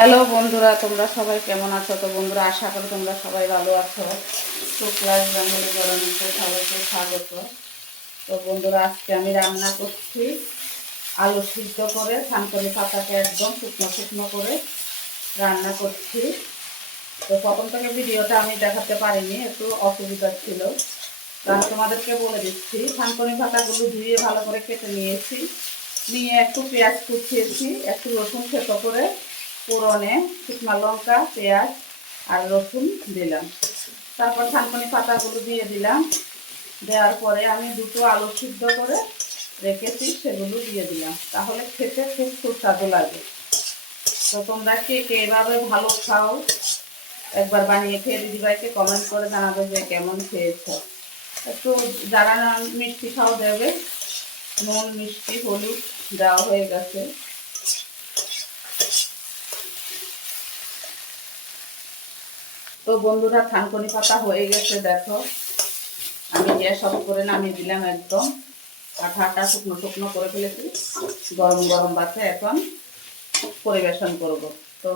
Hello বন্ধুরা, তোমরা সবাই কেমন আছো? তো বন্ধুরা, আশা করি তোমরা সবাই ভালো আছো। তো ক্লাস বেঙ্গলি গরমে সবাইকে স্বাগত। তো বন্ধুরা, আজকে আমি রান্না করছি আলু সিদ্ধ করে থানকুনি পাতাকে একদম শুকনো শুকনো করে রান্না করছি। তো প্রথম থেকে ভিডিওটা আমি দেখাতে পারিনি, একটু অসুবিধা ছিল। আমি তোমাদেরকে বলে দিচ্ছি, থানকুনি পাতাগুলো ধুয়ে ভালো করে কেটে নিয়েছি, নিয়ে একটু পেঁয়াজ কুচিয়েছি, একটু রসুন থেতো করে ফোড়নে শুকনো লঙ্কা, পেঁয়াজ আর রসুন দিলাম। তারপর থানকুনি পাতাগুলো দিয়ে দিলাম। দেওয়ার পরে আমি দুটো আলু সিদ্ধ করে রেখেছি, সেগুলো দিয়ে দিলাম। তাহলে খেতে খুব সুস্বাদু লাগে। তো তোমরা কে কে এভাবে ভালো খাও, একবার বানিয়ে খেয়ে দিদিভাইকে কমেন্ট করে জানাবে যে কেমন খেয়েছো। একটু যারা না মিষ্টি খাও দেবে, নুন মিষ্টি হলুদ দেওয়া হয়ে গেছে। তো বন্ধুরা, থানকুনি পাতা হয়ে গেছে, দেখো আমি গ্যাস অফ করে নামিয়ে দিলাম। একদম আঠা আঠা শুকনো শুকনো করে ফেলেছি। গরম গরম ভাতে এখন পরিবেশন করব। তো